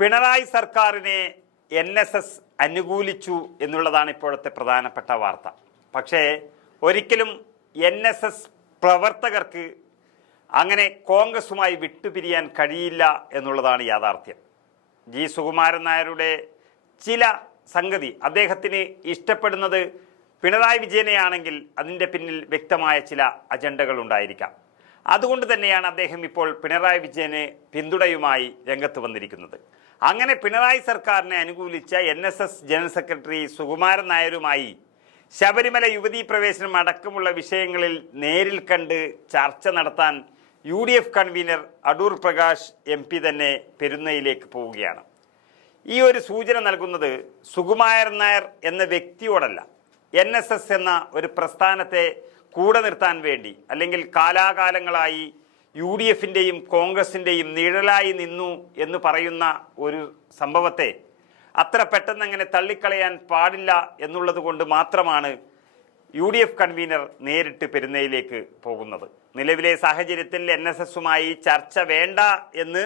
പിണറായി സർക്കാരിനെ NSS അനുകൂലിച്ചു എന്നുള്ളതാണ് ഇപ്പോഴത്തെ പ്രധാനപ്പെട്ട വാർത്ത. പക്ഷേ ഒരിക്കലും NSS പ്രവർത്തകർക്ക് അങ്ങനെ കോൺഗ്രസുമായി വിട്ടുപിരിയാൻ കഴിയില്ല എന്നുള്ളതാണ് യാഥാർത്ഥ്യം. ജി സുകുമാരൻ നായരുടെ ചില സംഗതി അദ്ദേഹത്തിന് ഇഷ്ടപ്പെടുന്നത് പിണറായി വിജയനെയാണെങ്കിൽ അതിൻ്റെ പിന്നിൽ വ്യക്തമായ ചില അജണ്ടകൾ ഉണ്ടായിരിക്കാം. അതുകൊണ്ട് തന്നെയാണ് അദ്ദേഹം ഇപ്പോൾ പിണറായി വിജയന് പിന്തുണയുമായി രംഗത്ത് വന്നിരിക്കുന്നത്. അങ്ങനെ പിണറായി സർക്കാരിനെ അനുകൂലിച്ച NSS ജനറൽ സെക്രട്ടറി സുകുമാരൻ നായരുമായി ശബരിമല യുവതീ പ്രവേശനം അടക്കമുള്ള വിഷയങ്ങളിൽ നേരിൽ കണ്ട് ചർച്ച നടത്താൻ UDF convener Adoor Prakash MP തന്നെ പെരുന്നയിലേക്ക് പോവുകയാണ്. ഈ ഒരു സൂചന നൽകുന്നത് സുകുമാരൻ നായർ എന്ന വ്യക്തിയോടല്ല, NSS എന്ന ഒരു പ്രസ്ഥാനത്തെ കൂടെ നിർത്താൻ വേണ്ടി അല്ലെങ്കിൽ കാലാകാലങ്ങളായി UDFിൻ്റെയും കോൺഗ്രസിൻ്റെയും നിഴലായി നിന്നു എന്ന് പറയുന്ന ഒരു സംഭവത്തെ അത്ര പെട്ടെന്ന് അങ്ങനെ തള്ളിക്കളയാൻ പാടില്ല എന്നുള്ളത് കൊണ്ട് മാത്രമാണ് UDF കൺവീനർ നേരിട്ട് പെരുന്നയിലേക്ക് പോകുന്നത്. നിലവിലെ സാഹചര്യത്തിൽ NSSുമായി ചർച്ച വേണ്ട എന്ന്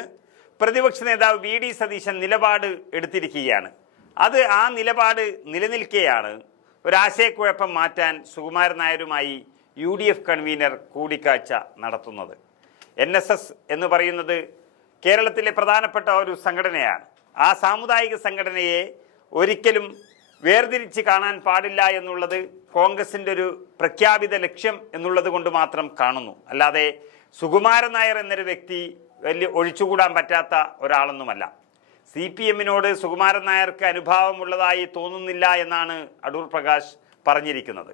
പ്രതിപക്ഷ നേതാവ് VD സതീശൻ നിലപാട് എടുത്തിരിക്കുകയാണ്. ആ നിലപാട് നിലനിൽക്കെയാണ് ഒരാശയക്കുഴപ്പം മാറ്റാൻ സുകുമാരൻ നായരുമായി UDF കൺവീനർ കൂടിക്കാഴ്ച നടത്തുന്നത്. NSS എന്ന് പറയുന്നത് കേരളത്തിലെ പ്രധാനപ്പെട്ട ഒരു സംഘടനയാണ്. ആ സാമുദായിക സംഘടനയെ ഒരിക്കലും വേർതിരിച്ച് കാണാൻ പാടില്ല എന്നുള്ളത് കോൺഗ്രസിൻ്റെ ഒരു പ്രഖ്യാപിത ലക്ഷ്യം എന്നുള്ളത് കൊണ്ട് മാത്രം കാണുന്നു. അല്ലാതെ സുകുമാരൻ നായർ എന്നൊരു വ്യക്തി വലിയ ഒഴിച്ചുകൂടാൻ പറ്റാത്ത ഒരാളൊന്നുമല്ല. CPMനോട് സുകുമാരൻ നായർക്ക് അനുഭാവമുള്ളതായി തോന്നുന്നില്ല എന്നാണ് അടൂർ പ്രകാശ് പറഞ്ഞിരിക്കുന്നത്.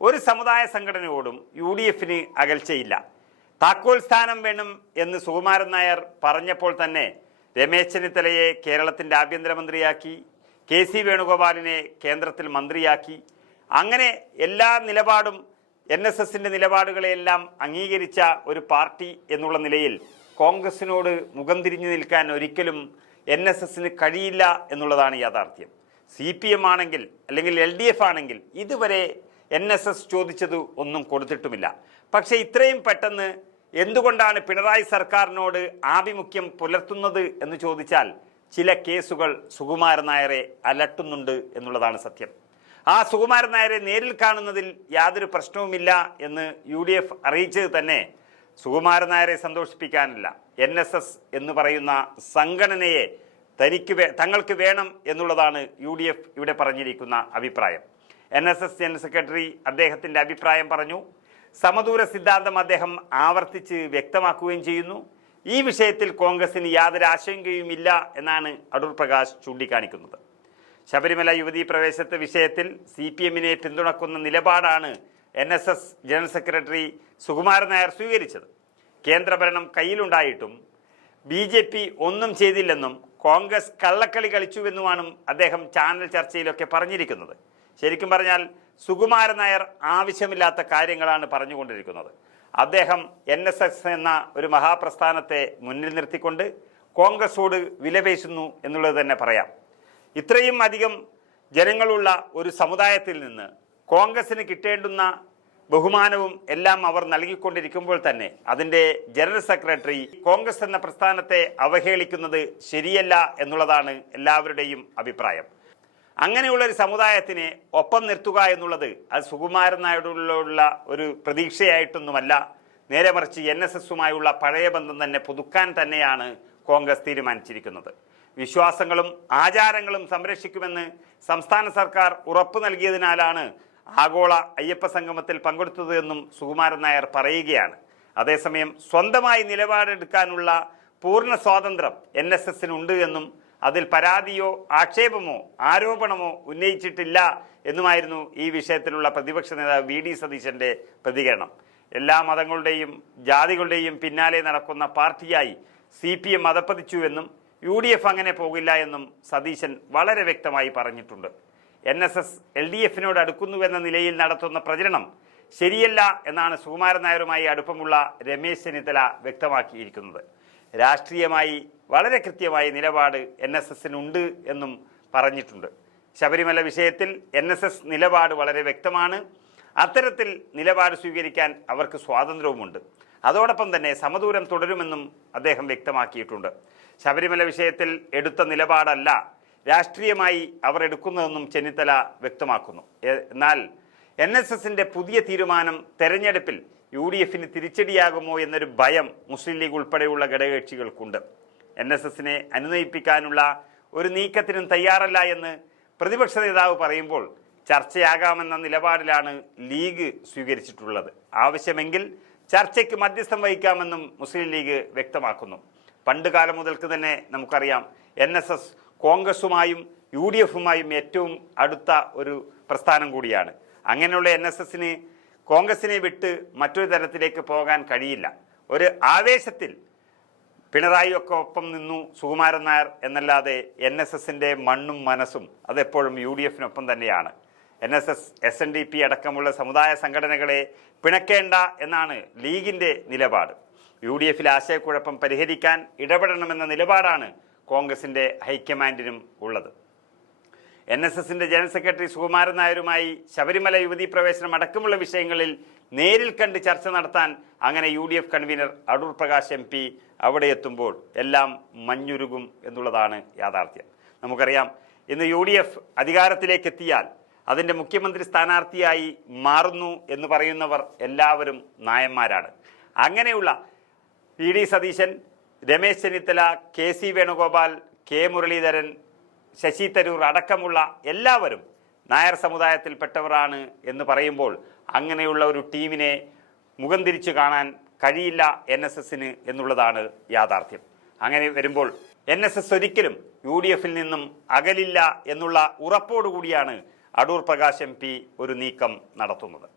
ഒരു സമുദായ സംഘടനയോടും UDFന് അകൽച്ചയില്ല. താക്കോൽ സ്ഥാനം വേണം എന്ന് സുകുമാരൻ നായർ പറഞ്ഞപ്പോൾ തന്നെ രമേശ് ചെന്നിത്തലയെ കേരളത്തിൻ്റെ ആഭ്യന്തരമന്ത്രിയാക്കി, KC വേണുഗോപാലിനെ കേന്ദ്രത്തിൽ മന്ത്രിയാക്കി. അങ്ങനെ എല്ലാ നിലപാടും NSSൻ്റെ നിലപാടുകളെയെല്ലാം അംഗീകരിച്ച ഒരു പാർട്ടി എന്നുള്ള നിലയിൽ കോൺഗ്രസിനോട് മുഖം തിരിഞ്ഞു നിൽക്കാൻ ഒരിക്കലും NSSന് കഴിയില്ല എന്നുള്ളതാണ് യാഥാർത്ഥ്യം. CPM ആണെങ്കിൽ അല്ലെങ്കിൽ LDF ആണെങ്കിൽ ഇതുവരെ NSS ചോദിച്ചത് ഒന്നും കൊടുത്തിട്ടുമില്ല. പക്ഷേ ഇത്രയും പെട്ടെന്ന് എന്തുകൊണ്ടാണ് പിണറായി സർക്കാരിനോട് ആഭിമുഖ്യം പുലർത്തുന്നത് എന്ന് ചോദിച്ചാൽ ചില കേസുകൾ സുകുമാരൻ നായരെ അലട്ടുന്നുണ്ട് എന്നുള്ളതാണ് സത്യം. ആ സുകുമാരൻ നായരെ നേരിൽ കാണുന്നതിൽ യാതൊരു പ്രശ്നവുമില്ല എന്ന് UDF അറിയിച്ചത് തന്നെ സുകുമാരൻ നായരെ സന്തോഷിപ്പിക്കാനല്ല, NSS എന്ന് പറയുന്ന സംഘടനയെ തങ്ങൾക്ക് വേണം എന്നുള്ളതാണ് UDF ഇവിടെ പറഞ്ഞിരിക്കുന്ന അഭിപ്രായം. NSS ജനറൽ സെക്രട്ടറി അദ്ദേഹത്തിൻ്റെ അഭിപ്രായം പറഞ്ഞു. സമദൂര സിദ്ധാന്തം അദ്ദേഹം ആവർത്തിച്ച് വ്യക്തമാക്കുകയും ചെയ്യുന്നു. ഈ വിഷയത്തിൽ കോൺഗ്രസിന് യാതൊരു ആശങ്കയുമില്ല എന്നാണ് അടൂർ പ്രകാശ് ചൂണ്ടിക്കാണിക്കുന്നത്. ശബരിമല യുവതീ പ്രവേശന വിഷയത്തിൽ CPMനെ പിന്തുണക്കുന്ന നിലപാടാണ് NSS general secretary Sukumaran Nair സ്വീകരിച്ചത്. കേന്ദ്രഭരണം കയ്യിലുണ്ടായിട്ടും BJP ഒന്നും ചെയ്തില്ലെന്നും കോൺഗ്രസ് കള്ളക്കളി കളിച്ചുവെന്നുമാണ് അദ്ദേഹം ചാനൽ ചർച്ചയിലൊക്കെ പറഞ്ഞിരിക്കുന്നത്. ശരിക്കും പറഞ്ഞാൽ സുകുമാരൻ നായർ ആവശ്യമില്ലാത്ത കാര്യങ്ങളാണ് പറഞ്ഞുകൊണ്ടിരിക്കുന്നത്. അദ്ദേഹം NSS എന്ന ഒരു മഹാപ്രസ്ഥാനത്തെ മുന്നിൽ നിർത്തിക്കൊണ്ട് കോൺഗ്രസോട് വിലപേശുന്നു എന്നുള്ളത് തന്നെ പറയാം. ഇത്രയും അധികം ജനങ്ങളുള്ള ഒരു സമുദായത്തിൽ നിന്ന് കോൺഗ്രസിന് കിട്ടേണ്ടുന്ന ബഹുമാനവും എല്ലാം അവർ നൽകിക്കൊണ്ടിരിക്കുമ്പോൾ തന്നെ അതിൻ്റെ ജനറൽ സെക്രട്ടറി കോൺഗ്രസ് എന്ന പ്രസ്ഥാനത്തെ അവഹേളിക്കുന്നത് ശരിയല്ല എന്നുള്ളതാണ് എല്ലാവരുടെയും അഭിപ്രായം. അങ്ങനെയുള്ളൊരു സമുദായത്തിനെ ഒപ്പം നിർത്തുക എന്നുള്ളത് അത് സുകുമാരൻ നായരോടുള്ള ഒരു പ്രതീക്ഷയായിട്ടൊന്നുമല്ല. നേരെ മറിച്ച് NSSുമായുള്ള പഴയ ബന്ധം തന്നെ പുതുക്കാൻ തന്നെയാണ് കോൺഗ്രസ് തീരുമാനിച്ചിരിക്കുന്നത്. വിശ്വാസങ്ങളും ആചാരങ്ങളും സംരക്ഷിക്കുമെന്ന് സംസ്ഥാന സർക്കാർ ഉറപ്പു നൽകിയതിനാലാണ് ആഗോള അയ്യപ്പ സംഗമത്തിൽ പങ്കെടുത്തത് എന്നും സുകുമാരൻ നായർ പറയുകയാണ്. അതേസമയം സ്വന്തമായി നിലപാടെടുക്കാനുള്ള പൂർണ്ണ സ്വാതന്ത്ര്യം NSSനുണ്ട് എന്നും അതിൽ പരാതിയോ ആക്ഷേപമോ ആരോപണമോ ഉന്നയിച്ചിട്ടില്ല എന്നുമായിരുന്നു ഈ വിഷയത്തിലുള്ള പ്രതിപക്ഷ നേതാവ് VD സതീശൻ്റെ പ്രതികരണം. എല്ലാ മതങ്ങളുടെയും ജാതികളുടെയും പിന്നാലെ നടക്കുന്ന പാർട്ടിയായി CPM അധപ്പതിച്ചുവെന്നും UDF അങ്ങനെ പോകില്ല എന്നും സതീശൻ വളരെ വ്യക്തമായി പറഞ്ഞിട്ടുണ്ട്. NSS LDFനോട് അടുക്കുന്നുവെന്ന നിലയിൽ നടത്തുന്ന പ്രചരണം ശരിയല്ല എന്നാണ് സുകുമാരൻ നായരുമായി അടുപ്പമുള്ള രമേശ് ചെന്നിത്തല വ്യക്തമാക്കിയിരിക്കുന്നത്. രാഷ്ട്രീയമായി വളരെ കൃത്യമായ നിലപാട് NSSനുണ്ട് എന്നും പറഞ്ഞിട്ടുണ്ട്. ശബരിമല വിഷയത്തിൽ NSS നിലപാട് വളരെ വ്യക്തമാണ്. അത്തരത്തിൽ നിലപാട് സ്വീകരിക്കാൻ അവർക്ക് സ്വാതന്ത്ര്യവുമുണ്ട്. അതോടൊപ്പം തന്നെ സമദൂരം തുടരുമെന്നും അദ്ദേഹം വ്യക്തമാക്കിയിട്ടുണ്ട്. ശബരിമല വിഷയത്തിൽ എടുത്ത നിലപാടല്ല രാഷ്ട്രീയമായി അവർ എടുക്കുന്നതെന്നും ചെന്നിത്തല വ്യക്തമാക്കുന്നു. എന്നാൽ NSSന്റെ പുതിയ തീരുമാനം തെരഞ്ഞെടുപ്പിൽ UDFന് തിരിച്ചടിയാകുമോ എന്നൊരു ഭയം മുസ്ലിം ലീഗ് ഉൾപ്പെടെയുള്ള ഘടകകക്ഷികൾക്കുണ്ട്. NSSനെ അനുനയിപ്പിക്കാനുള്ള ഒരു നീക്കത്തിനും തയ്യാറല്ല എന്ന് പ്രതിപക്ഷ നേതാവ് പറയുമ്പോൾ ചർച്ചയാകാമെന്ന നിലപാടിലാണ് ലീഗ് സ്വീകരിച്ചിട്ടുള്ളത്. ആവശ്യമെങ്കിൽ ചർച്ചയ്ക്ക് മധ്യസ്ഥം വഹിക്കാമെന്നും മുസ്ലിം ലീഗ് വ്യക്തമാക്കുന്നു. പണ്ട് കാലം മുതൽക്ക് തന്നെ നമുക്കറിയാം NSS കോൺഗ്രസുമായും UDFുമായും ഏറ്റവും അടുത്ത ഒരു പ്രസ്ഥാനം കൂടിയാണ്. അങ്ങനെയുള്ള NSSന് കോൺഗ്രസിനെ വിട്ട് മറ്റൊരു തരത്തിലേക്ക് പോകാൻ കഴിയില്ല. ഒരു ആവേശത്തിൽ പിണറായി ഒക്കെ ഒപ്പം നിന്നു സുകുമാരൻ നായർ എന്നല്ലാതെ NSSന്റെ മണ്ണും മനസ്സും അതെപ്പോഴും UDFനൊപ്പം തന്നെയാണ്. NSS, SNDP അടക്കമുള്ള സമുദായ സംഘടനകളെ പിണക്കേണ്ട എന്നാണ് ലീഗിൻ്റെ നിലപാട്. UDFിലെ ആശയക്കുഴപ്പം പരിഹരിക്കാൻ ഇടപെടണമെന്ന നിലപാടാണ് കോൺഗ്രസിൻ്റെ ഹൈക്കമാൻഡിനും ഉള്ളത്. NSSന്റെ ജനറൽ സെക്രട്ടറി സുകുമാരൻ നായരുമായി ശബരിമല യുവതീ പ്രവേശനം അടക്കമുള്ള വിഷയങ്ങളിൽ നേരിൽ കണ്ട് ചർച്ച നടത്താൻ അങ്ങനെ UDF convener Adoor Prakash MP അവിടെ എത്തുമ്പോൾ എല്ലാം മഞ്ഞുരുകും എന്നുള്ളതാണ് യാഥാർത്ഥ്യം. നമുക്കറിയാം, ഇന്ന് UDF അധികാരത്തിലേക്ക് എത്തിയാൽ അതിൻ്റെ മുഖ്യമന്ത്രി സ്ഥാനാർത്ഥിയായി മാറുന്നു എന്ന് പറയുന്നവർ എല്ലാവരും നായന്മാരാണ്. അങ്ങനെയുള്ള PD Satheesan, Ramesh Chennithala, KC Venugopal, K Muraleedharan, Sasi Tharoor അടക്കമുള്ള എല്ലാവരും നായർ സമുദായത്തിൽപ്പെട്ടവരാണ് എന്ന് പറയുമ്പോൾ അങ്ങനെയുള്ള ഒരു ടീമിനെ മുഖം തിരിച്ചു കാണാൻ കഴിയില്ല NSSന് എന്നുള്ളതാണ് യാഥാർത്ഥ്യം. അങ്ങനെ വരുമ്പോൾ NSS ഒരിക്കലും UDFിൽ നിന്നും അകലില്ല എന്നുള്ള ഉറപ്പോടുകൂടിയാണ് അടൂർ പ്രകാശ് MP ഒരു നീക്കം നടത്തുന്നത്.